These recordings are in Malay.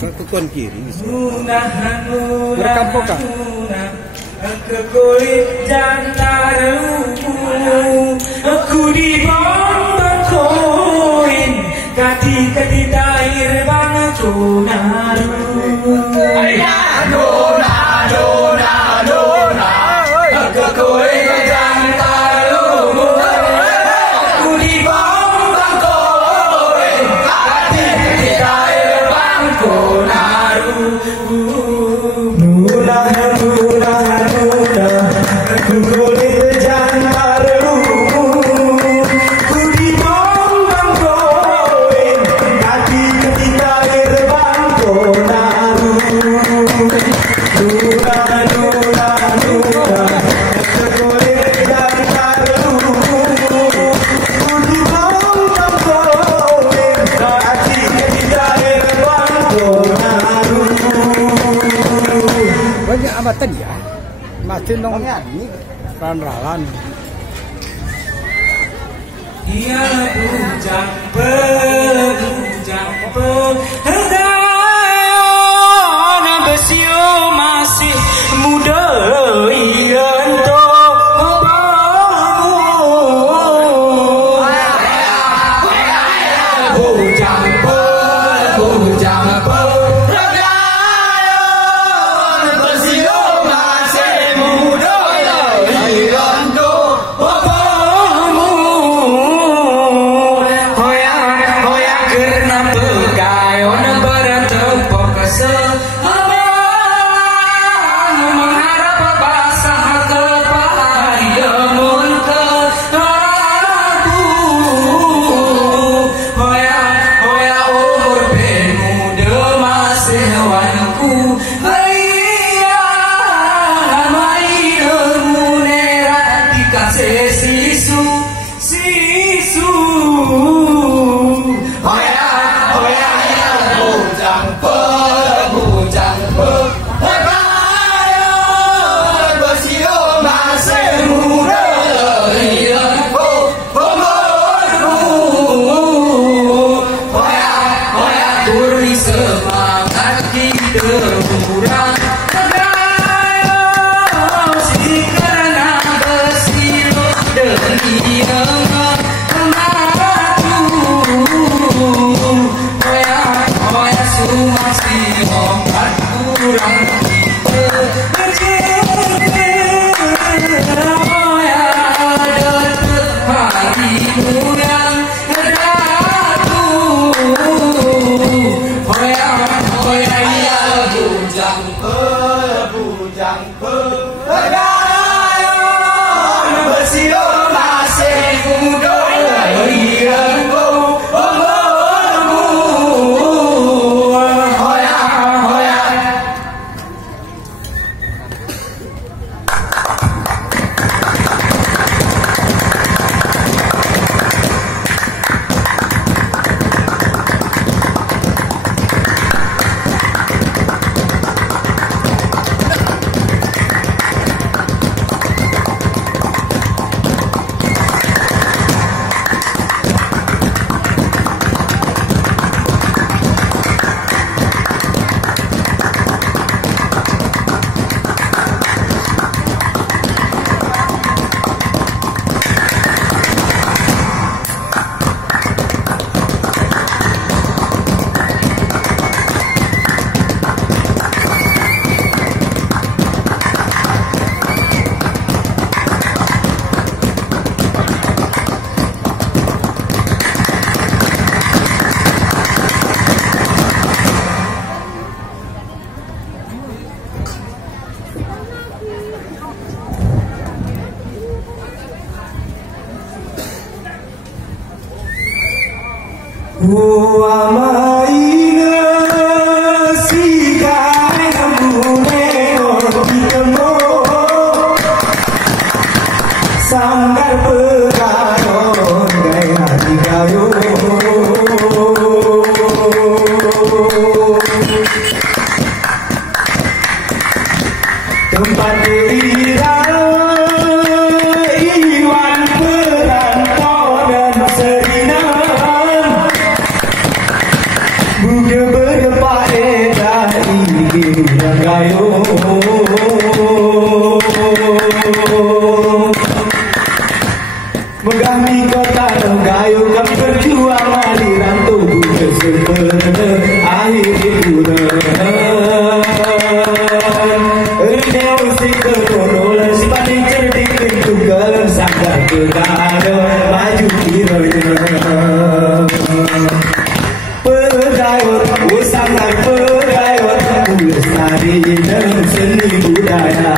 ke tuan kiri. Berkampung kah? Aku di bawah koin, kati air bang cunaru. Banyak amatan ya, masih nong ran-ralan. Dia bujang herdana besio masih muda ianto Sanggar pegayon gaya hati gayo tempat Iwan perantau dan serinan Buka berdepan Megami kota gayo kami berjuang aliran tubuh kesempatan akhir hiburan. Engkau mesti keronolan si padi cerdik tunggal sanggar kegada maju kiranya. Pegayot, sanggar pegayot, lestari dan seni budaya.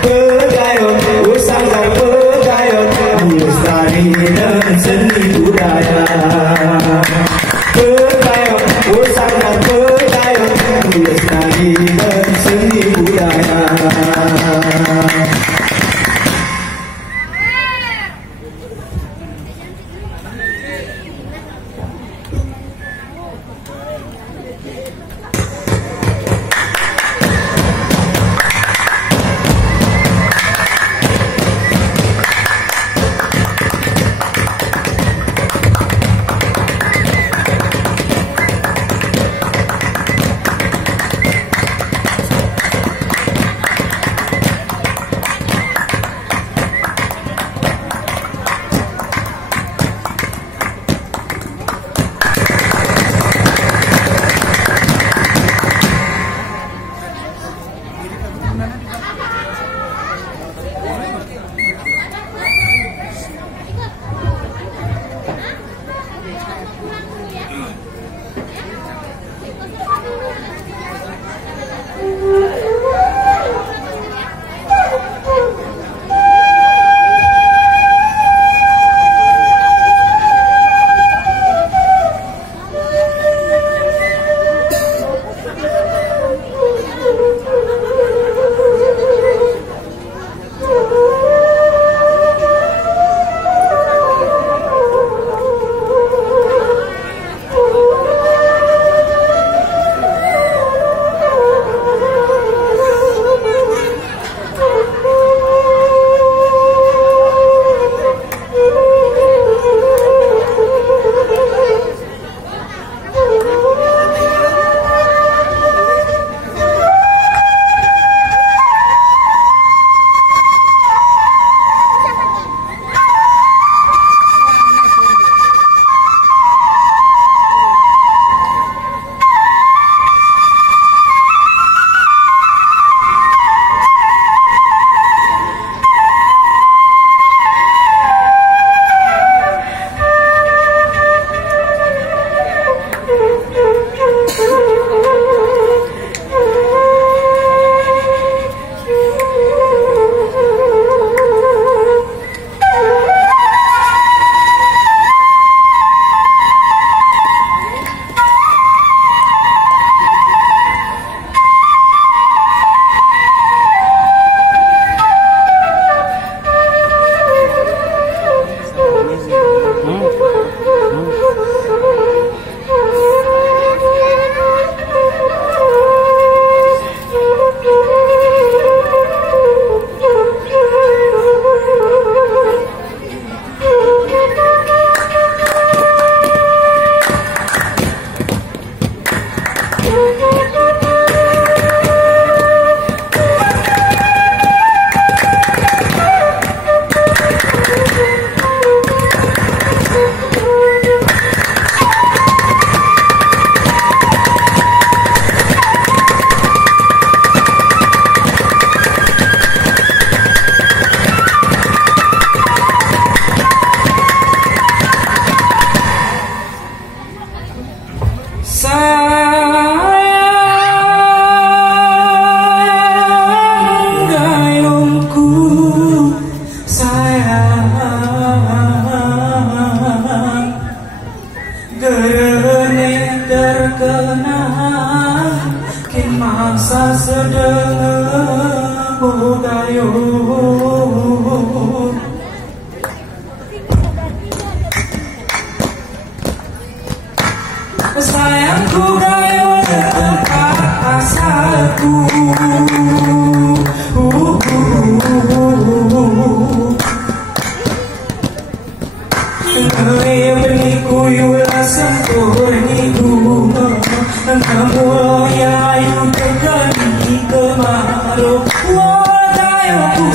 Pegayot, sanggar pegayot, lestari dan seni budaya. Pegayot, sanggar pegayot, lestari dan seni budaya. masa sedang budayun sayangku gayun tempat asalku yang bernikuyulah sentuh niku namun ya ayu terjadi kemarau wadayu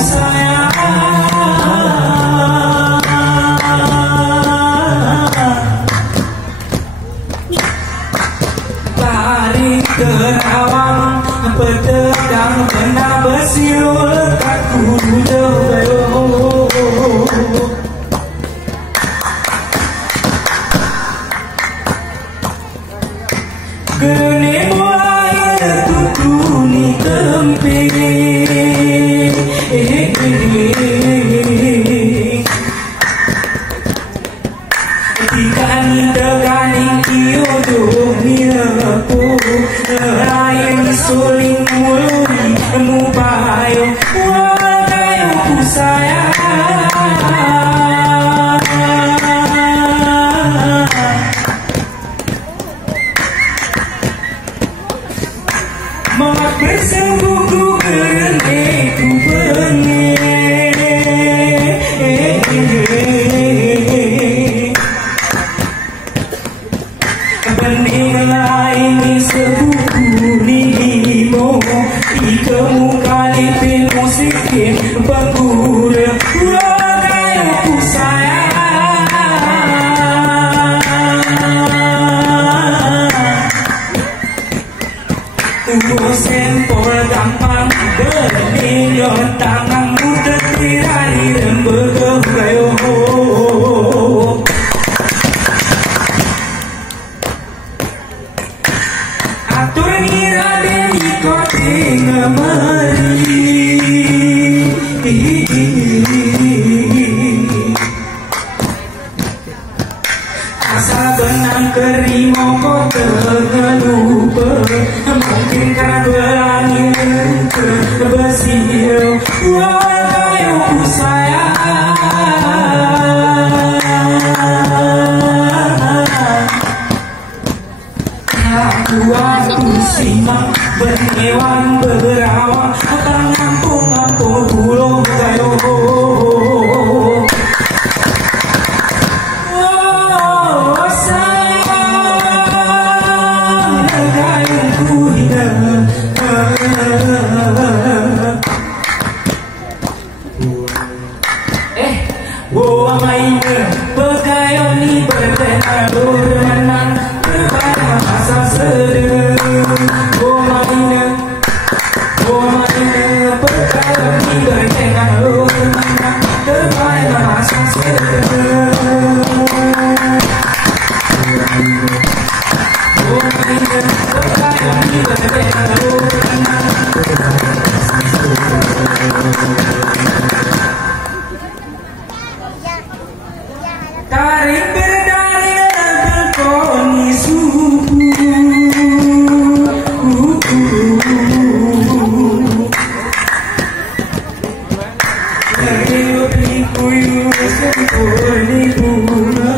Mak bersembungku kerana ku bening lain di sebuku nimo ikamu kali pil musikin bagura kayu ku sayang sempol gampang bening tanganmu tertirani dan bergegayo atur ngira deni koting meri asal benang kerimo kau terlupa mungkin karena berangin bersih kayu ku sayang aku simak berhewan berawak tangampung pulau kayu mainnya bergayung ni bertenang berenang berbahasa masa sedang mainnya bergayung ni bertenang berenang berbahasa masa sedang mainnya bergayung ni bertenang berenang berbahasa sedang tarik berdalil berkoni subuh Kayup ni kuyuh sempur ni bunga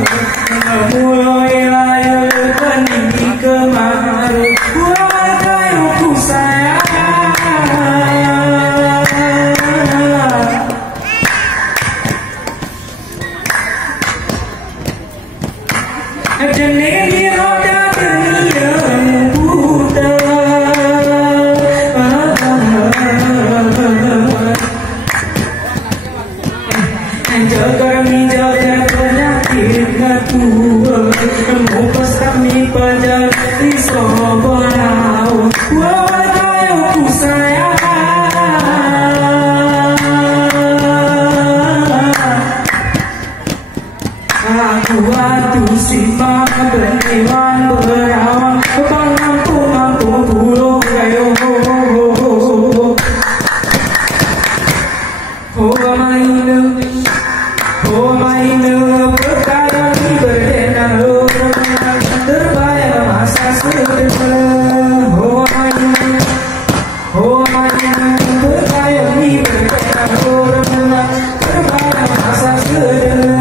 mulai layar kening kemaru kayu ku sayang jenengi roda berniang buta jaga penyakit tua mupas kami pada isobanau kayu ku sayang aku atuh simak berhewan berawak pengampung pulau kayu mainnya berkayang di berdenang terbayang masa sedang mainnya berkayang di berdenang terbayang masa sedang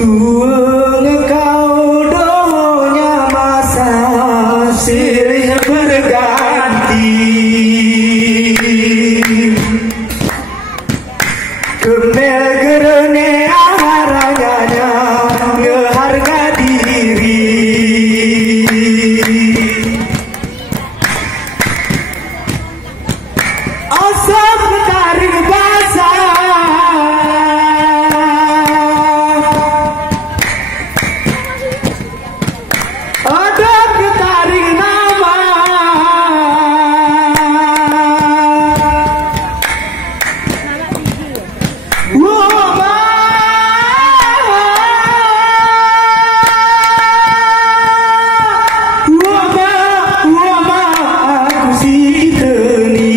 Tua kau doanya masa silih berganti, kemel gerene arahnya ngeharga diri. Asap tarik basah, ada tarik nama, wama, wama aku si teni.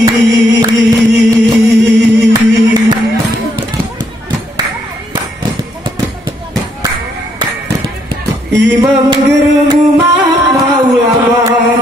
Imam geremu makna ulama